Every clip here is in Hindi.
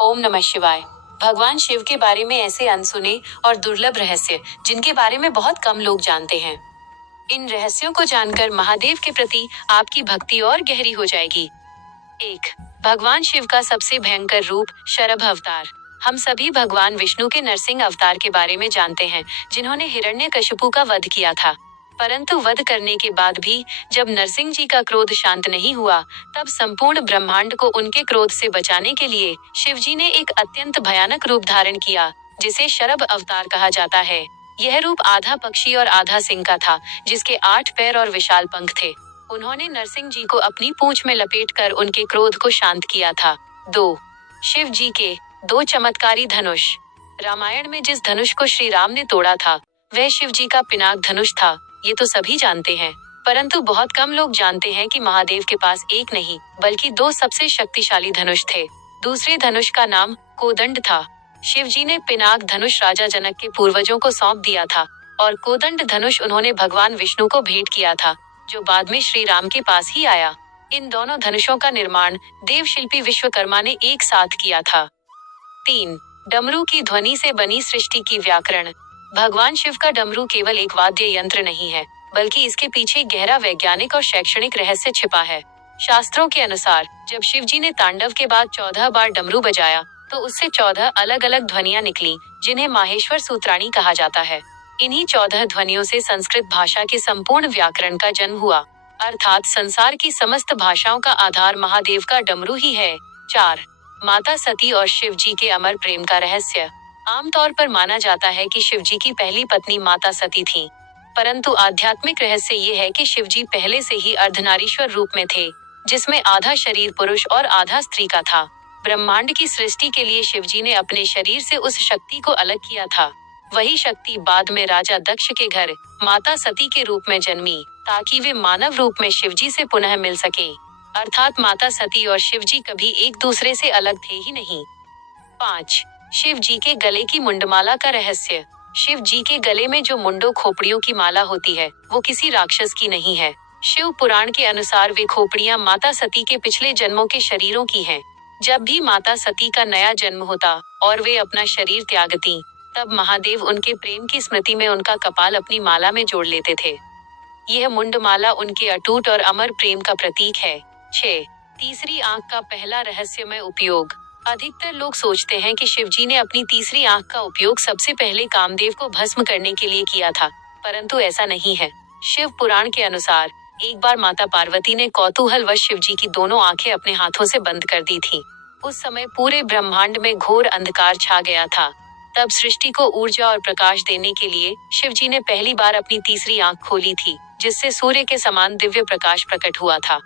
ओम नमः शिवाय। भगवान शिव के बारे में ऐसे अनसुने और दुर्लभ रहस्य जिनके बारे में बहुत कम लोग जानते हैं। इन रहस्यों को जानकर महादेव के प्रति आपकी भक्ति और गहरी हो जाएगी। 1. भगवान शिव का सबसे भयंकर रूप शरभ अवतार। हम सभी भगवान विष्णु के नरसिंह अवतार के बारे में जानते हैं, जिन्होंने हिरण्यकशिपु का वध किया था। परंतु वध करने के बाद भी जब नरसिंह जी का क्रोध शांत नहीं हुआ, तब संपूर्ण ब्रह्मांड को उनके क्रोध से बचाने के लिए शिव जी ने एक अत्यंत भयानक रूप धारण किया, जिसे शरभ अवतार कहा जाता है। यह रूप आधा पक्षी और आधा सिंह का था, जिसके 8 पैर और विशाल पंख थे। उन्होंने नरसिंह जी को अपनी पूंछ में लपेटकर उनके क्रोध को शांत किया था। 2. शिव जी के 2 चमत्कारी धनुष। रामायण में जिस धनुष को श्री राम ने तोड़ा था, वह शिव जी का पिनाक धनुष था। ये तो सभी जानते हैं, परंतु बहुत कम लोग जानते हैं कि महादेव के पास एक नहीं बल्कि 2 सबसे शक्तिशाली धनुष थे। दूसरे धनुष का नाम कोदंड था। शिव जी ने पिनाक धनुष राजा जनक के पूर्वजों को सौंप दिया था और कोदंड धनुष उन्होंने भगवान विष्णु को भेंट किया था, जो बाद में श्री राम के पास ही आया। इन दोनों धनुषों का निर्माण देवशिल्पी विश्वकर्मा ने एक साथ किया था। 3. डमरू की ध्वनि से बनी सृष्टि की व्याकरण। भगवान शिव का डमरू केवल एक वाद्य यंत्र नहीं है, बल्कि इसके पीछे गहरा वैज्ञानिक और शैक्षणिक रहस्य छिपा है। शास्त्रों के अनुसार जब शिव जी ने तांडव के बाद 14 बार डमरू बजाया, तो उससे 14 अलग अलग ध्वनियां निकली, जिन्हें माहेश्वर सूत्राणी कहा जाता है। इन्हीं 14 ध्वनियों से संस्कृत भाषा के संपूर्ण व्याकरण का जन्म हुआ, अर्थात संसार की समस्त भाषाओं का आधार महादेव का डमरू ही है। 4. माता सती और शिव जी के अमर प्रेम का रहस्य। आमतौर पर माना जाता है कि शिव जी की पहली पत्नी माता सती थी, परंतु आध्यात्मिक रहस्य ये है कि शिव जी पहले से ही अर्धनारीश्वर रूप में थे, जिसमें आधा शरीर पुरुष और आधा स्त्री का था। ब्रह्मांड की सृष्टि के लिए शिव जी ने अपने शरीर से उस शक्ति को अलग किया था। वही शक्ति बाद में राजा दक्ष के घर माता सती के रूप में जन्मी, ताकि वे मानव रूप में शिव जी से पुनः मिल सके। अर्थात माता सती और शिव जी कभी एक दूसरे से अलग थे ही नहीं। 5. शिव जी के गले की मुंडमाला का रहस्य। शिव जी के गले में जो मुंडो खोपड़ियों की माला होती है, वो किसी राक्षस की नहीं है। शिव पुराण के अनुसार वे खोपड़ियां माता सती के पिछले जन्मों के शरीरों की हैं। जब भी माता सती का नया जन्म होता और वे अपना शरीर त्यागती, तब महादेव उनके प्रेम की स्मृति में उनका कपाल अपनी माला में जोड़ लेते थे। यह मुंडमाला उनके अटूट और अमर प्रेम का प्रतीक है। 6. तीसरी आंख का पहला रहस्यमय उपयोग। अधिकतर लोग सोचते हैं कि शिव जी ने अपनी तीसरी आंख का उपयोग सबसे पहले कामदेव को भस्म करने के लिए किया था, परंतु ऐसा नहीं है। शिव पुराण के अनुसार एक बार माता पार्वती ने कौतूहलवश शिव जी की दोनों आंखें अपने हाथों से बंद कर दी थी। उस समय पूरे ब्रह्मांड में घोर अंधकार छा गया था। तब सृष्टि को ऊर्जा और प्रकाश देने के लिए शिव जी ने पहली बार अपनी तीसरी आंख खोली थी, जिससे सूर्य के समान दिव्य प्रकाश प्रकट हुआ था।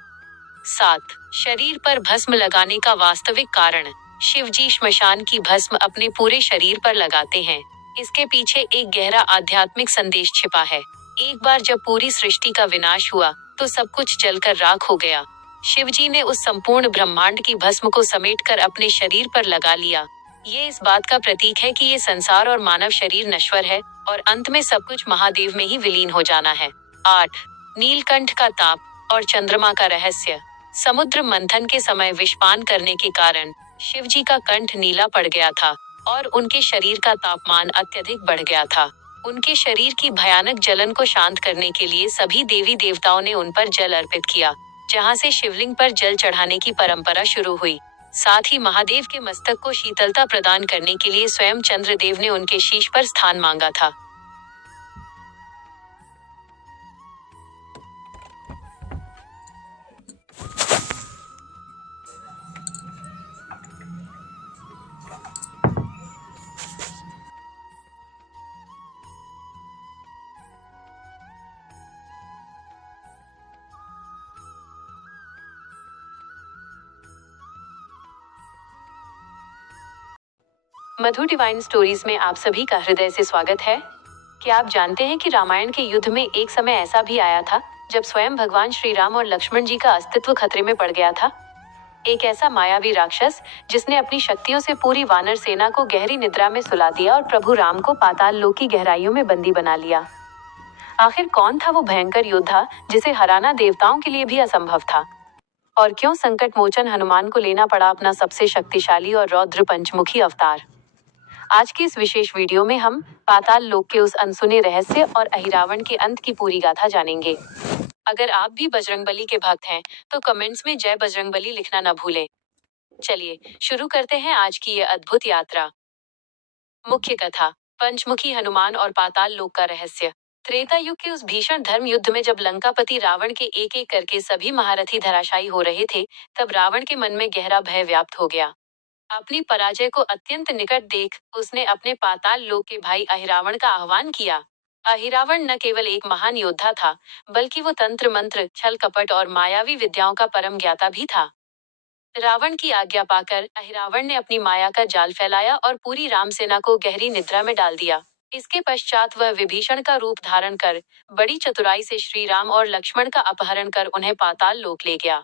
7. शरीर पर भस्म लगाने का वास्तविक कारण। शिव जी श्मशान की भस्म अपने पूरे शरीर पर लगाते हैं। इसके पीछे एक गहरा आध्यात्मिक संदेश छिपा है। एक बार जब पूरी सृष्टि का विनाश हुआ, तो सब कुछ जलकर राख हो गया। शिव जी ने उस संपूर्ण ब्रह्मांड की भस्म को समेटकर अपने शरीर पर लगा लिया। ये इस बात का प्रतीक है कि ये संसार और मानव शरीर नश्वर है और अंत में सब कुछ महादेव में ही विलीन हो जाना है। 8. नीलकंठ का ताप और चंद्रमा का रहस्य। समुद्र मंथन के समय विषपान करने के कारण शिव जी का कंठ नीला पड़ गया था और उनके शरीर का तापमान अत्यधिक बढ़ गया था। उनके शरीर की भयानक जलन को शांत करने के लिए सभी देवी देवताओं ने उन पर जल अर्पित किया, जहां से शिवलिंग पर जल चढ़ाने की परंपरा शुरू हुई। साथ ही महादेव के मस्तक को शीतलता प्रदान करने के लिए स्वयं चंद्रदेव ने उनके शीश पर स्थान मांगा था। मधु डिवाइन स्टोरीज में आप सभी का हृदय से स्वागत है। क्या आप जानते हैं कि रामायण के युद्ध में एक समय ऐसा भी आया था जब स्वयं भगवान श्री राम और लक्ष्मण जी का अस्तित्व खतरे में पड़ गया था। एक ऐसा मायावी राक्षस जिसने अपनी शक्तियों से पूरी वानर सेना को गहरी निद्रा में सुला दिया और प्रभु राम को पाताल लोक की गहराइयों में बंदी बना लिया। आखिर कौन था वो भयंकर योद्धा जिसे हराना देवताओं के लिए भी असंभव था? और क्यों संकट मोचन हनुमान को लेना पड़ा अपना सबसे शक्तिशाली और रौद्र पंचमुखी अवतार। आज की इस विशेष वीडियो में हम पाताल लोक के उस अनसुने रहस्य और अहिरावण के अंत की पूरी गाथा जानेंगे। अगर आप भी बजरंगबली के भक्त हैं तो कमेंट्स में जय बजरंगबली लिखना न भूलें। चलिए शुरू करते हैं आज की ये अद्भुत यात्रा। मुख्य कथा, पंचमुखी हनुमान और पाताल लोक का रहस्य। त्रेता युग के उस भीषण धर्म युद्ध में जब लंकापति रावण के एक एक करके सभी महारथी धराशायी हो रहे थे, तब रावण के मन में गहरा भय व्याप्त हो गया। अपनी पराजय को अत्यंत निकट देख उसने अपने पाताल लोक के भाई अहिरावण का आह्वान किया। अहिरावण न केवल एक महान योद्धा था, बल्कि वो तंत्र मंत्र, छल कपट और मायावी विद्याओं का परम ज्ञाता भी था। रावण की आज्ञा पाकर अहिरावण ने अपनी माया का जाल फैलाया और पूरी राम सेना को गहरी निद्रा में डाल दिया। इसके पश्चात वह विभीषण का रूप धारण कर बड़ी चतुराई से श्री राम और लक्ष्मण का अपहरण कर उन्हें पाताल लोक ले गया।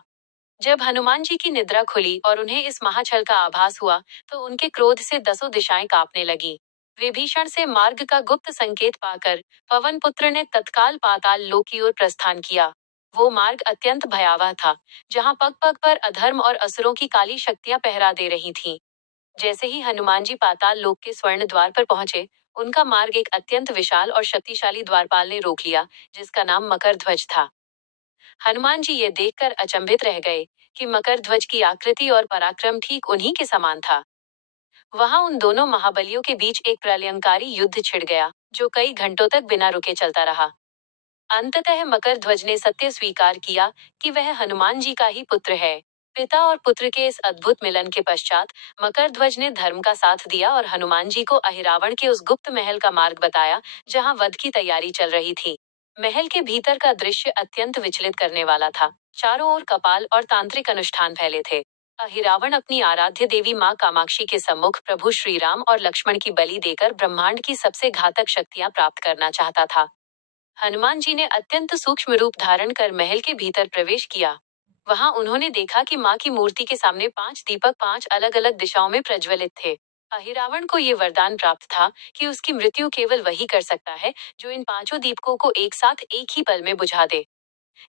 जब हनुमान जी की निद्रा खुली और उन्हें इस महाछल का आभास हुआ, तो उनके क्रोध से दसों दिशाएं कांपने लगी। विभीषण से मार्ग का गुप्त संकेत पाकर पवन पुत्र ने तत्काल पाताल लोक की ओर प्रस्थान किया। वो मार्ग अत्यंत भयावह था, जहां पग पग पर अधर्म और असुरों की काली शक्तियां पहरा दे रही थीं। जैसे ही हनुमान जी पाताल लोक के स्वर्ण द्वार पर पहुंचे, उनका मार्ग एक अत्यंत विशाल और शक्तिशाली द्वारपाल ने रोक लिया, जिसका नाम मकर ध्वज था। हनुमान जी ये देखकर अचंभित रह गए कि मकर ध्वज की आकृति और पराक्रम ठीक उन्हीं के समान था। वहां उन दोनों महाबलियों के बीच एक प्रलयंकारी युद्ध छिड़ गया, जो कई घंटों तक बिना रुके चलता रहा। अंततः मकर ध्वज ने सत्य स्वीकार किया कि वह हनुमान जी का ही पुत्र है। पिता और पुत्र के इस अद्भुत मिलन के पश्चात मकर ध्वज ने धर्म का साथ दिया और हनुमान जी को अहिरावण के उस गुप्त महल का मार्ग बताया, जहां वध की तैयारी चल रही थी। महल के भीतर का दृश्य अत्यंत विचलित करने वाला था। चारों ओर कपाल और तांत्रिक अनुष्ठान फैले थे। अहिरावण अपनी आराध्य देवी मां कामाक्षी के सम्मुख प्रभु श्री राम और लक्ष्मण की बलि देकर ब्रह्मांड की सबसे घातक शक्तियां प्राप्त करना चाहता था। हनुमान जी ने अत्यंत सूक्ष्म रूप धारण कर महल के भीतर प्रवेश किया। वहां उन्होंने देखा कि मां की मूर्ति के सामने 5 दीपक 5 अलग अलग दिशाओं में प्रज्वलित थे। अहिरावण को ये वरदान प्राप्त था कि उसकी मृत्यु केवल वही कर सकता है जो इन पांचों दीपकों को एक साथ एक ही पल में बुझा दे।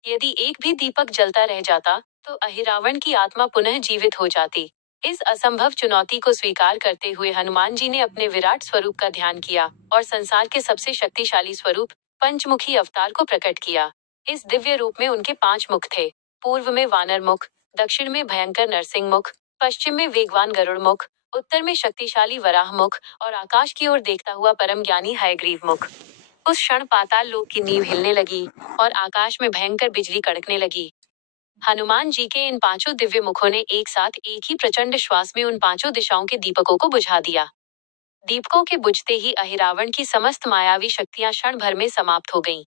यदि एक भी दीपक जलता रह जाता, तो अहिरावण की आत्मा पुनः जीवित हो जाती। इस असंभव चुनौती को स्वीकार करते हुए हनुमान जी ने अपने विराट स्वरूप का ध्यान किया और संसार के सबसे शक्तिशाली स्वरूप पंचमुखी अवतार को प्रकट किया। इस दिव्य रूप में उनके 5 मुख थे। पूर्व में वानर मुख, दक्षिण में भयंकर नरसिंह मुख, पश्चिम में वेगवान गरुड़ मुख, उत्तर में शक्तिशाली वराह मुख और आकाश की ओर देखता हुआ परम ज्ञानी हयग्रीव मुख। उस क्षण पाताल लोक की नींव हिलने लगी और आकाश में भयंकर बिजली कड़कने लगी। हनुमान जी के इन 5 दिव्य मुखों ने एक साथ एक ही प्रचंड श्वास में उन 5 दिशाओं के दीपकों को बुझा दिया। दीपकों के बुझते ही अहिरावण की समस्त मायावी शक्तियां क्षण भर में समाप्त हो गईं।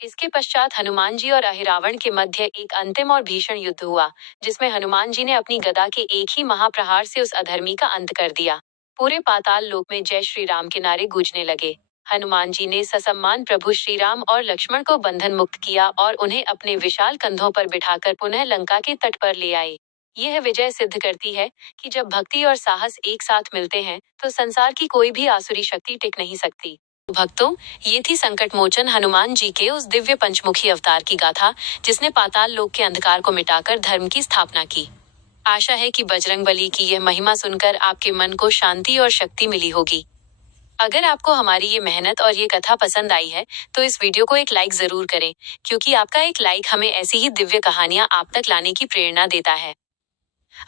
इसके पश्चात हनुमान जी और अहिरावण के मध्य एक अंतिम और भीषण युद्ध हुआ, जिसमें हनुमान जी ने अपनी गदा के एक ही महाप्रहार से उस अधर्मी का अंत कर दिया। पूरे पाताल लोक में जय श्री राम के नारे गूंजने लगे। हनुमान जी ने ससम्मान प्रभु श्री राम और लक्ष्मण को बंधन मुक्त किया और उन्हें अपने विशाल कंधों पर बिठाकर पुनः लंका के तट पर ले आए। यह विजय सिद्ध करती है कि जब भक्ति और साहस एक साथ मिलते हैं, तो संसार की कोई भी आसुरी शक्ति टिक नहीं सकती। भक्तों, ये थी संकट मोचन हनुमान जी के उस दिव्य पंचमुखी अवतार की गाथा, जिसने पाताल लोक के अंधकार को मिटाकर धर्म की स्थापना की। आशा है कि बजरंगबली की यह महिमा सुनकर आपके मन को शांति और शक्ति मिली होगी। अगर आपको हमारी ये मेहनत और ये कथा पसंद आई है, तो इस वीडियो को एक लाइक जरूर करें, क्योंकि आपका एक लाइक हमें ऐसी ही दिव्य कहानियां आप तक लाने की प्रेरणा देता है।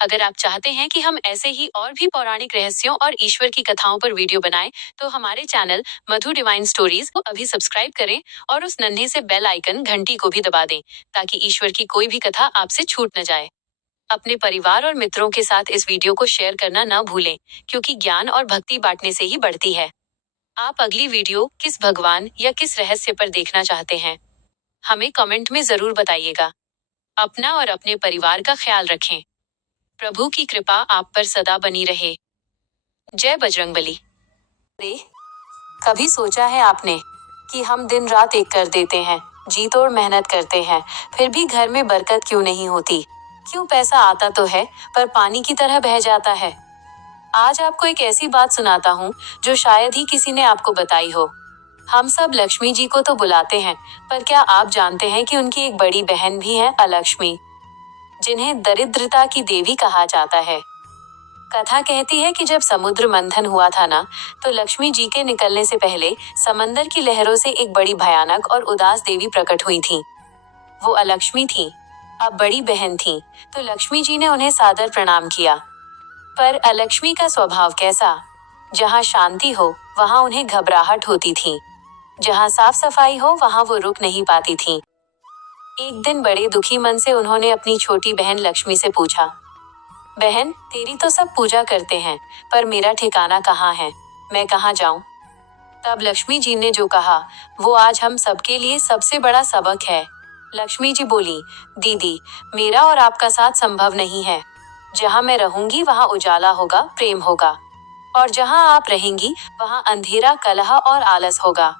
अगर आप चाहते हैं कि हम ऐसे ही और भी पौराणिक रहस्यों और ईश्वर की कथाओं पर वीडियो बनाएं, तो हमारे चैनल मधु डिवाइन स्टोरीज को अभी सब्सक्राइब करें और उस नन्हे से बेल आइकन घंटी को भी दबा दें, ताकि ईश्वर की कोई भी कथा आपसे छूट न जाए। अपने परिवार और मित्रों के साथ इस वीडियो को शेयर करना न भूलें, क्योंकि ज्ञान और भक्ति बांटने से ही बढ़ती है। आप अगली वीडियो किस भगवान या किस रहस्य पर देखना चाहते हैं, हमें कमेंट में जरूर बताइएगा। अपना और अपने परिवार का ख्याल रखें। प्रभु की कृपा आप पर सदा बनी रहे। जय बजरंगबली। कभी सोचा है आपने कि हम दिन रात एक कर देते हैं, जी तोड़ मेहनत करते हैं, फिर भी घर में बरकत क्यों नहीं होती? क्यों पैसा आता तो है, पर पानी की तरह बह जाता है? आज आपको एक ऐसी बात सुनाता हूँ जो शायद ही किसी ने आपको बताई हो। हम सब लक्ष्मी जी को तो बुलाते हैं, पर क्या आप जानते हैं कि उनकी एक बड़ी बहन भी है, अलक्ष्मी, जिन्हें दरिद्रता की देवी कहा जाता है। कथा कहती है कि जब समुद्र मंथन हुआ था ना, तो लक्ष्मी जी के निकलने से पहले समंदर की लहरों से एक बड़ी भयानक और उदास देवी प्रकट हुई थी। वो अलक्ष्मी थी, अब बड़ी बहन थी, तो लक्ष्मी जी ने उन्हें सादर प्रणाम किया। पर अलक्ष्मी का स्वभाव कैसा? जहाँ शांति हो वहाँ उन्हें घबराहट होती थी, जहाँ साफ सफाई हो वहाँ वो रुक नहीं पाती थी। एक दिन बड़े दुखी मन से उन्होंने अपनी छोटी बहन लक्ष्मी से पूछा, बहन, तेरी तो सब पूजा करते हैं, पर मेरा ठिकाना कहाँ है? मैं कहाँ जाऊं? तब लक्ष्मी जी ने जो कहा, वो आज हम सबके लिए सबसे बड़ा सबक है। लक्ष्मी जी बोली, दीदी, मेरा और आपका साथ संभव नहीं है। जहाँ मैं रहूंगी वहाँ उजाला होगा, प्रेम होगा, और जहाँ आप रहेंगी वहाँ अंधेरा, कलह और आलस होगा।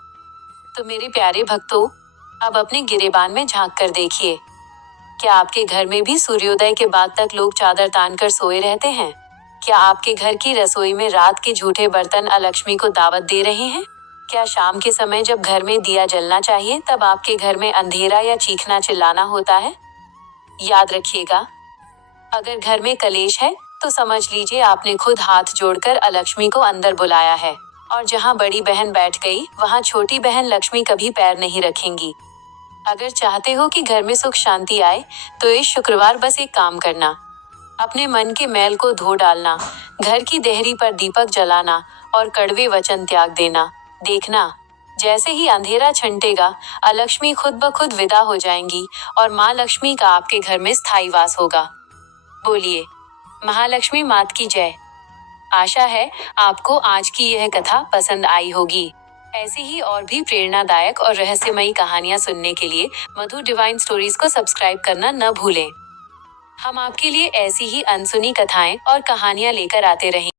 तो मेरे प्यारे भक्तों, अब अपने गिरेबान में झांक कर देखिए। क्या आपके घर में भी सूर्योदय के बाद तक लोग चादर तान कर सोए रहते हैं? क्या आपके घर की रसोई में रात के झूठे बर्तन अलक्ष्मी को दावत दे रहे हैं? क्या शाम के समय जब घर में दिया जलना चाहिए तब आपके घर में अंधेरा या चीखना चिल्लाना होता है? याद रखिएगा, अगर घर में कलेश है तो समझ लीजिए आपने खुद हाथ जोड़कर अलक्ष्मी को अंदर बुलाया है, और जहाँ बड़ी बहन बैठ गई वहाँ छोटी बहन लक्ष्मी कभी पैर नहीं रखेंगी। अगर चाहते हो कि घर में सुख शांति आए, तो इस शुक्रवार बस एक काम करना, अपने मन के मैल को धो डालना, घर की देहरी पर दीपक जलाना और कड़वे वचन त्याग देना। देखना, जैसे ही अंधेरा छंटेगा, अलक्ष्मी खुद ब खुद विदा हो जाएंगी और माँ लक्ष्मी का आपके घर में स्थायी वास होगा। बोलिए, महालक्ष्मी मात की जय। आशा है आपको आज की यह कथा पसंद आई होगी। ऐसी ही और भी प्रेरणादायक और रहस्यमयी कहानियां सुनने के लिए मधु डिवाइन स्टोरीज को सब्सक्राइब करना न भूलें। हम आपके लिए ऐसी ही अनसुनी कथाएं और कहानियां लेकर आते रहेंगे।